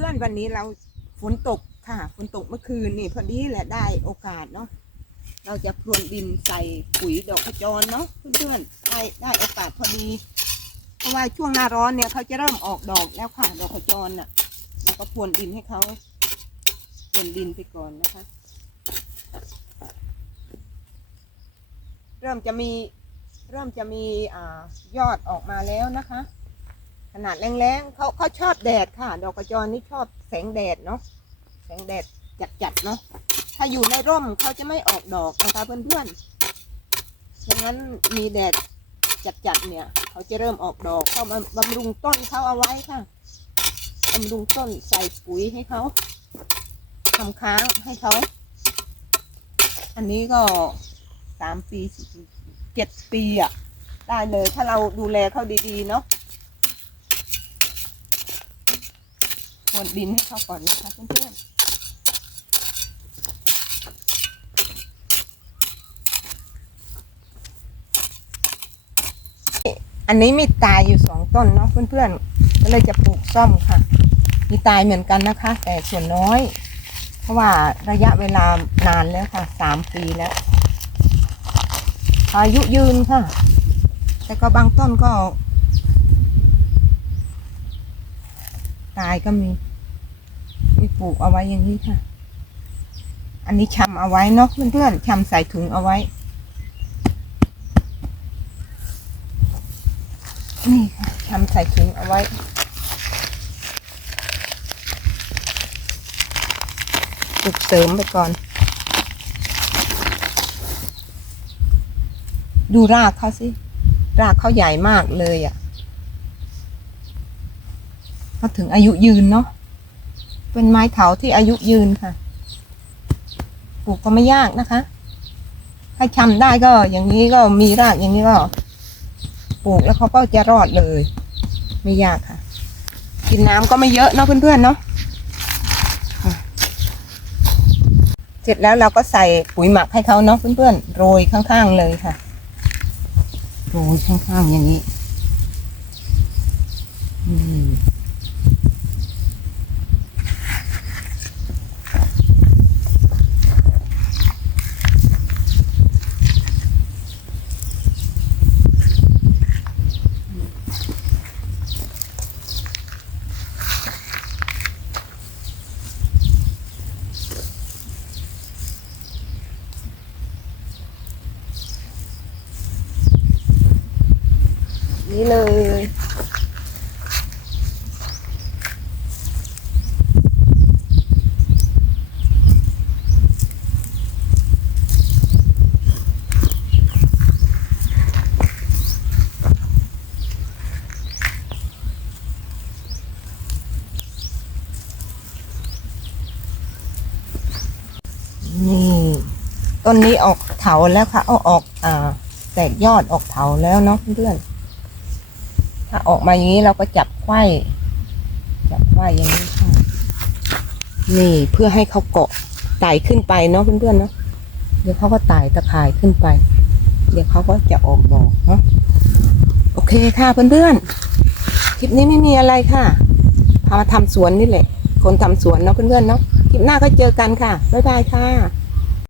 พื่อนๆ วันนี้เราฝนตกค่ะ ฝนตกเมื่อคืนนี่พอดีแหละได้โอกาสเนาะ เราจะพรวนดินใส่ปุ๋ยดอกขจรเนาะเพื่อนๆ ได้ได้โอกาสพอดี เพราะว่าช่วงหน้าร้อนเนี่ยเขาจะเริ่มออกดอกแล้วค่ะดอกขจรน่ะ เราก็พรวนดินให้เขาพรวนดินไปก่อนนะคะ เริ่มจะมีเริ่มจะมีอ่ายอดออกมาแล้วนะคะ ขนาดแรงๆเขาเขาชอบแดดค่ะ ดอกกระจรนี่ชอบแสงแดดเนาะแสงแดดจัดๆเนาะถ้าอยู่ในร่มเขาจะไม่ออกดอกนะคะเพื่อนๆดังนั้นมีแดดจัดๆเนี่ย เขาจะเริ่มออกดอกเข้ามาบำรุงต้นเขาเอาไว้ค่ะบำรุงต้นใส่ปุ๋ยให้เขาทำค้างให้เขา อันนี้ก็สามปีเจ็ดปีอะ่ะได้เลย ถ้าเราดูแลเขาดีๆเนาะ พรวนดินให้เขาก่อนนะคะเพื่อนๆ อันนี้มีตายอยู่สองต้นเนาะเพื่อนๆ ก็เลยจะปลูกซ่อมค่ะ มีตายเหมือนกันนะคะ แต่ส่วนน้อย เพราะว่าระยะเวลานานแล้วค่ะสามปีแล้วอายุยืนค่ะ แต่ก็บางต้นก็ ตายก็มีมีปลูกเอาไว้อย่างนี้ค่ะ อันนี้ชำเอาไว้เนาะเพื่อนๆชำใส่ถุงเอาไว้ นี่ค่ะชำใส่ถุงเอาไว้ ปลูกเสริมไปก่อน ดูรากเขาสิ รากเขาใหญ่มากเลยอะ่ะ เขาถึงอายุยืนเนาะเป็นไม้เถาที่อายุยืนค่ะ ปลูกก็ไม่ยากนะคะถ้าชำได้ก็อย่างนี้ก็มีรากอย่างนี้ก็ ปลูกแล้วเขาก็จะรอดเลย ไม่ยากค่ะ กินน้ำก็ไม่เยอะเนาะเพื่อนๆเนาะเสร็จแล้วเราก็ใส่ปุ๋ยหมักให้เขาเนาะเพื่อนๆโรยข้างๆเลยค่ะโรยข้างๆอย่างนี้ อืม นี่เลย นี่ต้นนี้ออกเถาแล้วค่ะ เอาออกอ่าแตกยอดออกเถาแล้วเนาะเพื่อน ถ้าออกมาอย่างนี้เราก็จับไข้จับไขว้อย่างนี้ค่ะ นี่เพื่อให้เขาเกาะไต่ขึ้นไปเนาะเพื่อนๆเนาะเดี๋ยวเขาก็ไต่ตะข่ายขึ้นไป เดี๋ยวเขาก็จะออกดอกเนาะโอเคค่ะเพื่อนๆคลิปนี้ไม่มีอะไรค่ะพามาทำสวนนี่แหละ คนทำสวนเนาะเพื่อนๆเนาะคลิปหน้าก็เจอกันค่ะบ๊ายบายค่ะ